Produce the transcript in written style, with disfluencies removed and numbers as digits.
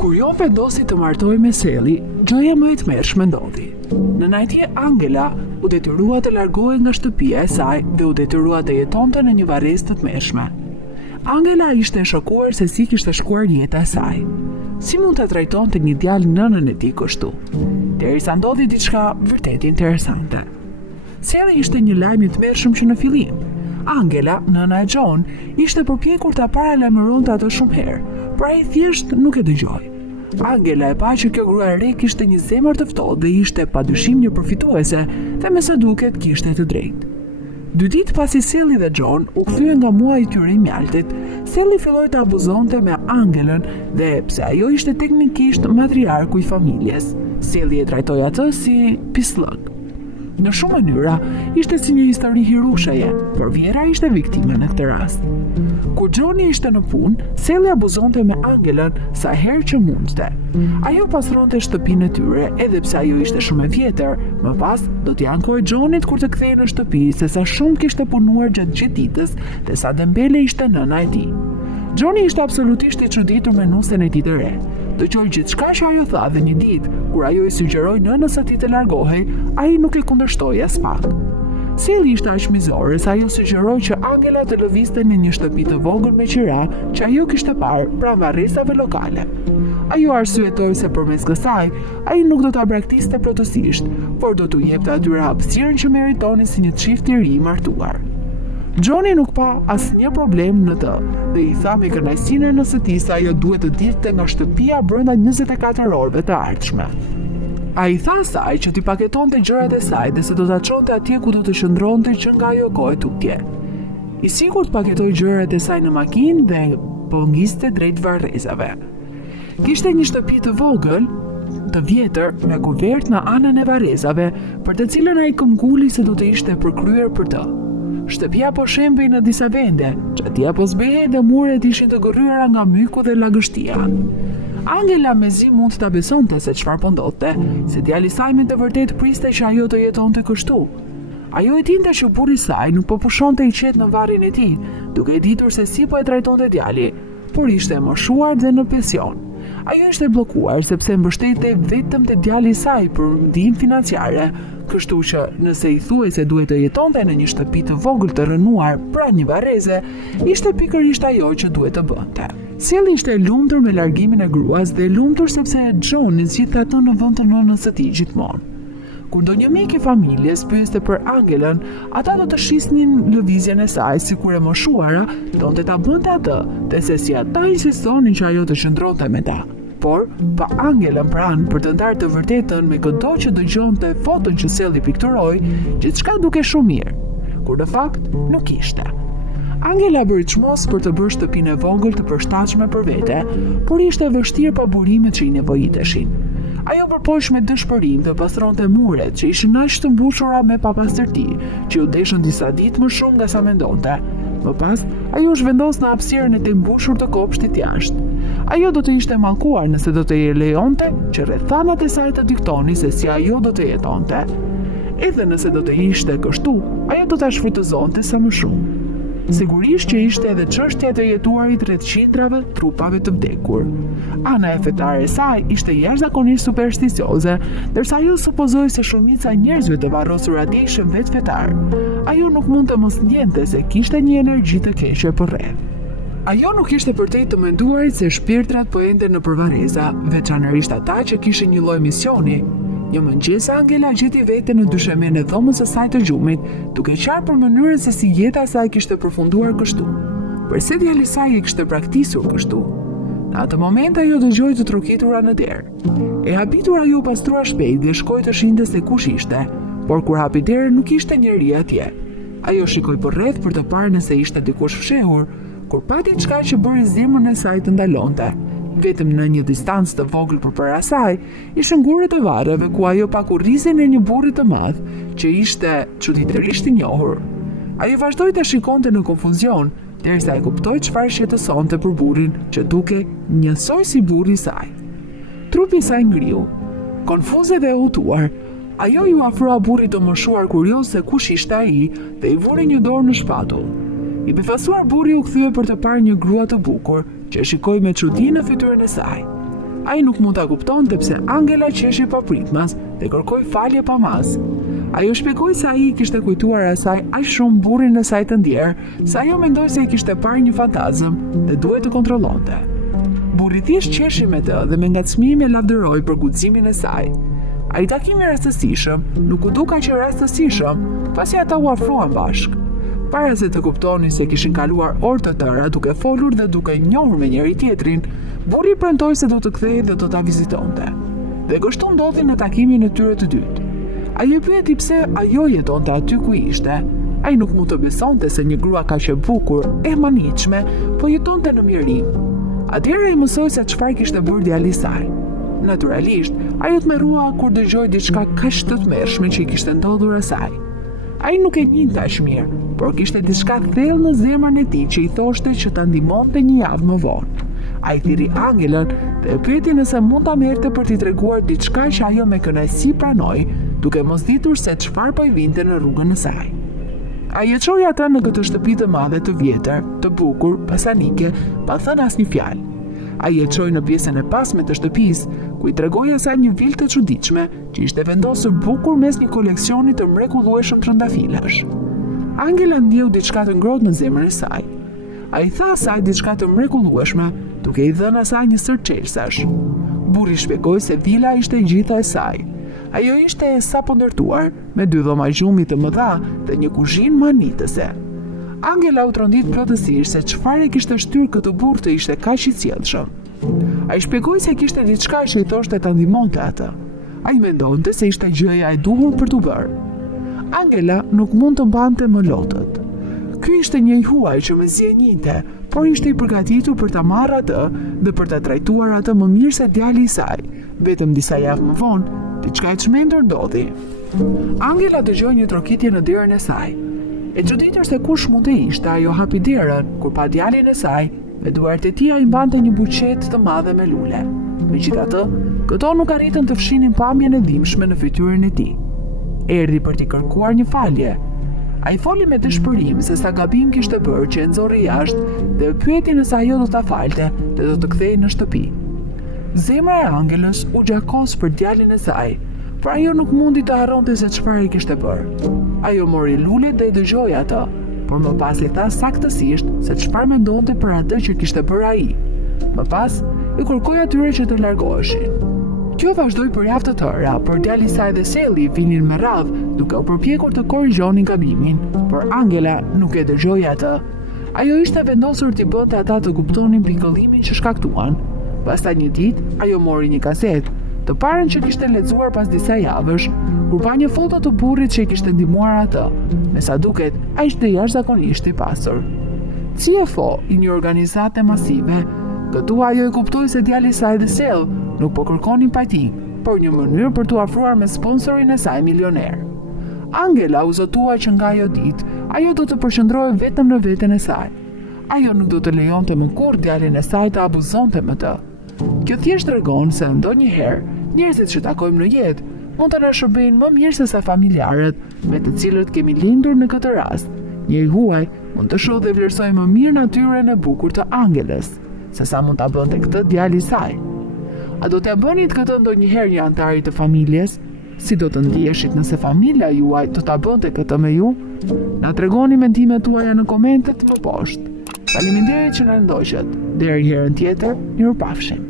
Kur jo vendosi të martoj me Sally, gjëja më e tmerrshme ndodhi. Nëna Angela u detyrua të largohej nga shtëpia e saj dhe u detyrua të jetonte në një varrezë të tmerrshme. Angela ishte shokuar se si kishte shkuar jeta e saj. Si mund të trajtonte një djalë nënën e tij kështu? Derisa ndodhi diçka vërtet interesante. Sally ishte një lajm i tmerrshëm që në fillim. Angela, nëna e John, ishte përpjekur ta paralajmëronte atë shumë herë, por ai thjesht nuk e dëgjoi. Angela e pa që kjo grua e re kishte një zemër të ftohtë dhe ishte padyshim një përfituese dhe me sa duket kishte të drejtë. 2 ditë pasi Sally dhe John u kthyen nga muaji i tyre i mjaltit, Sally filloi të abuzonte me Angelën dhe pse ajo ishte teknikisht matriarku i familjes, Sally e trajtoi atë si pislëk. Në shumë mënyra, ishte si një histori hirusheje, por Vjera ishte viktime në këtë rast. Kur Johnny ishte në punë, Sally abuzonte me Angelën sa herë që mundte. Ajo pastronte shtëpinë e tyre, edhe pse ajo ishte shumë e vjetër, më pas do t'i ankojë Johnnyt kur të kthehej në shtëpi, se sa shumë kishte punuar gjatë gjithë ditës dhe sa dembele ishte nëna e tij. Johnny ishte absolutisht i çuditur me nusen e tij të re. Dëgjoi gjithçka që ajo tha dhe një ditë, kur ajo i sugjeroi nënës së tij të largohej, ai nuk e kundërshtoi as pak. Sally ishte aq mizore se ajo sugjeroi që Angela të lëvizte në një shtëpi të vogël me qira që ajo kishte parë pranë varrezave lokale. Ajo arsyetoi se përmes kësaj, ai nuk do ta braktiste plotësisht, por do t'u jepte atyre hapësirën që meritonin si një çift i ri i martuar. Johnny nuk pa asnjë problem në të dhe i tha me kënaqësinë e nësë tij se ajo duhet të dilte nga shtëpia brenda 24 orëve të ardhshme. Ai tha asaj që t'i paketonte gjërat e saj dhe se do ta çonte atje ku do të qëndronte që nga ajo kohë tutje. I sigurt paketoi gjërat e saj në makinë dhe po ngiste drejt varrezave. Kishte një shtëpi të vogël, të vjetër, me kuvert në anën e varrezave, për të cilën ai këmbguli se do të ishte përkryer për të. Shtëpia po shembej në disa vende, çatia po zbehej dhe muret ishin të gërryera nga myku dhe lagështia. Angela mezi mund ta besonte se çfarë po ndodhte, se djali i saj me të vërtetë priste që ajo të jetonte kështu. Ajo e dinte që burri i saj nuk po pushonte i qetë në varrin e tij, duke e ditur se si po e trajtonte djali, por ishte e moshuar dhe në pension. Ajo ishte bllokuar sepse mbështete vetëm te djali i saj për ndihmë financiare, kështu që nëse i thuaj se duhet të jetonte në një shtëpi të vogël të rënuar pranë një varreze, ishte pikërisht ajo që duhet të bënte. Sally ishte e lumtur me largimin e gruas dhe e lumtur sepse John i zgjidhte atë në vend të nënës së tij gjithmonë. Kur ndonjë mik i familjes pyeste për Angelën, ata do të shisnin lëvizjen e saj sikur e moshuara donte ta bënte atë, dhe se si ata insistonin që ajo të qëndronte me ta. Por, pa Angelën pranë për të ndarë të vërtetën me këdo që dëgjonte foton që Sally pikturoi, gjithçka duke shumë mirë, kur në fakt nuk ishte. Angela bëri çmos për të bërë shtëpinë e vogël të përshtatshme për vete, por ishte vështirë pa burimet që i nevojiteshin. Ajo përpoq me dëshpërim të pastronte muret që ishin aq të mbushura me papastërti, që u deshën disa ditë më shumë nga sa mendonte. Më pas, ajo zhvendos në hapësirën e të mbushur të kopshtit jashtë. Ajo do të ishte mallkuar nëse do të lejonte që rrethanat e saj të diktoni se si ajo do të jetonte. Edhe nëse do të ishte kështu, ajo do ta shfrytëzonte sa më shumë. Sigurisht që ishte edhe çështja e të jetuarit rreth qindrave trupave të vdekur. Ana e fetare e saj ishte jashtëzakonisht supersticioze, ndërsa ajo supozoi se shumica e njerëzve të varrosur atje ishin vetë fetar. Ajo nuk mund të mos ndjente se kishte një energji të keqe përreth. Ajo nuk ishte përtej të menduarit se shpirtrat po enden në përvarreza, veçanërisht ata që kishin një lloj misioni. Një mëngjes Angela gjeti veten në dyshemën e dhomës së saj të gjumit, duke qarë për mënyrën se si jeta e saj kishte përfunduar kështu. Përse djali i saj e kishte praktisur kështu? Në atë moment ajo dëgjoi të trokitura në derë. E habitur ajo pastrua shpejt dhe shkoi të shinte se kush ishte, por kur hapi derën nuk ishte njeri atje. Ajo shikoi përreth për të parë nëse ishte dikush fshehur, kur pa diçka që bëri zemrën e saj të ndalonte. Vetëm në një distancë të vogël përpara saj, ishin gurët e varreve ku ajo pakurrizin e një burri të madh, që ishte çuditërisht i njohur. Ajo vazhdoi të shikonte në konfuzion, derisa e kuptoi çfarë shqetësonte për burrin, që dukej njësoj si burri i saj. Trupi i saj ngriu, konfuze dhe e hutuar. Ajo ju afroa burrit të moshuar kurioz se kush ishte ai dhe i vuri një dorë në shpatull. I befasuar burri u kthye për të parë një grua të bukur, që shikoi me çudi në fytyrën e saj. Ai nuk mund ta kuptonte pse Angela qeshi papritmas dhe kërkoi falje pa mas. Ajo shpjegoi se ai kishte kujtuar asaj aq shumë burrin e saj të ndjer, se ajo mendoi se i kishte parë një fantazëm dhe duhej të kontrollonte. Burri thjesht qeshi me të dhe me ngacmim e lavdëroi për guximin e saj. Ai takimi rastësishëm nuk u duk aq rastësishëm, pasi ata u afruan bashkë. Para se të kuptonin se kishin kaluar orë të tëra duke folur dhe duke njohur me njëri tjetrin, burri premtoi se do të kthehej dhe do ta vizitonte. Dhe kështu ndodhi në takimin e tyre të dytë. Ai e pyeti pse ajo jetonte aty ku ishte. Ai nuk mund të besonte se një grua kaq e bukur, e manitshme, po jetonte në mjerim. Atëherë ai mësoi se çfarë kishte bërë djali i saj. Naturalisht, ajo tmerrua kur dëgjoi diçka kaq të tmerrshme që i kishte ndodhur asaj. Ai nuk e njihte aq mirë, por kishte diçka thellë në zemrën e tij që i thoshte që ta ndihmonte një javë më vonë. Ai thiri Angelën dhe e pyeti nëse mund ta merrte për t'i treguar diçka që ajo me kënaqësi pranoi, duke mos ditur se çfarë po i vinte në rrugën e saj. Ai e çoi atë në këtë shtëpi të madhe të vjetër, të bukur, pasanike, pa thënë asnjë fjalë. Ai e çoi në pjesën e pasme të shtëpisë, ku i tregoi asaj një vilë të çuditshme që ishte vendosur bukur mes një koleksioni të mrekullueshëm trëndafilash. Angela ndjeu diçka të ngrohtë në zemrën e saj. Ai tha asaj diçka të mrekullueshme, duke i dhënë asaj një sër çelësash. Burri shpjegoi se vila ishte e gjitha e saj. Ajo ishte e sapo ndërtuar, me 2 dhoma gjumi të mëdha dhe një kuzhinë manitëse. Angela u trondit plotësisht se çfarë kishte shtyrë këtë burr të ishte kaq i sjellshëm. Ai shpjegoi se kishte diçka që i thoshte ta ndihmonte atë. Ai mendonte se ishte gjëja e duhur për t'u bërë. Angela nuk mund të mbante më lotët. Ky ishte një huaj që mezi e njinte, por ishte i përgatitur për ta marrë atë dhe për ta trajtuar atë më mirë se djali i saj. Vetëm disa javë më vonë, diçka e çmendur ndodhi. Angela dëgjoi një trokitje në derën e saj. E çuditur se kush mund të ishte, ajo hapi derën kur pa djalin e saj, me duart e tij ai mbante një buqet të madhe me lule. Megjithatë, këto nuk arritën të fshinin pamjen e dhimbshme në fytyrën e tij. Erdhi për t'i kërkuar një falje. Ai foli me dëshpërim se sa gabim kishte bërë që e nxorri jashtë dhe e pyeti nëse ajo do ta falte dhe do të kthehej në shtëpi. Zemra e Angelës u gjakos për djalin e saj, por ajo nuk mundi të harronte se çfarë kishte bërë. Ajo mori lulet dhe i dëgjoi atë, por më pas i tha saktësisht se çfarë mendonte për atë që kishte bërë ai. Më pas i kërkoi atyre që të largoheshin. Kjo vazhdoi për javë të tëra, por djali i saj dhe Sally vinin me radhë duke u përpjekur të korrigjonin gabimin, por Angela nuk e dëgjoi atë. Ajo ishte vendosur t'i bënte ata të kuptonin pikëllimin që shkaktuan. Pastaj një ditë, ajo mori një kasetë, të parën që kishte lexuar pas disa javësh, kur pa një foto të burrit që i kishte ndihmuar atë. Me sa duket, ai ishte jashtëzakonisht i pasur. CFO i një organizate masive, këtu ajo e kuptoi se djali i saj dhe Sell nuk po kërkonin pajtim, por një mënyrë për t'u afruar me sponsorin e saj milioner. Angela u zotua që nga ajo ditë, ajo do të përqendrohej vetëm në veten e saj. Ajo nuk do të lejonte më kurrë djalin e saj të abuzonte me të. Kjo thjesht tregon se ndonjëherë njerëzit që takojmë në jetë mund të na shërbejnë më mirë se sa familjarët me të cilët kemi lindur në këtë rast. Një huaj mund të shohë dhe vlerësojë më mirë natyrën e bukur të Angelës, sesa mund ta bënte këtë djali i saj. A do t'ja bënit këtë ndonjëherë një antari të familjes? Si do të ndjeshit nëse familja juaj do ta bënte këtë me ju? Na tregoni mendimet tuaja në komentet më poshtë. Faleminderit që na ndoqët. Deri herën tjetër, mirupafshim.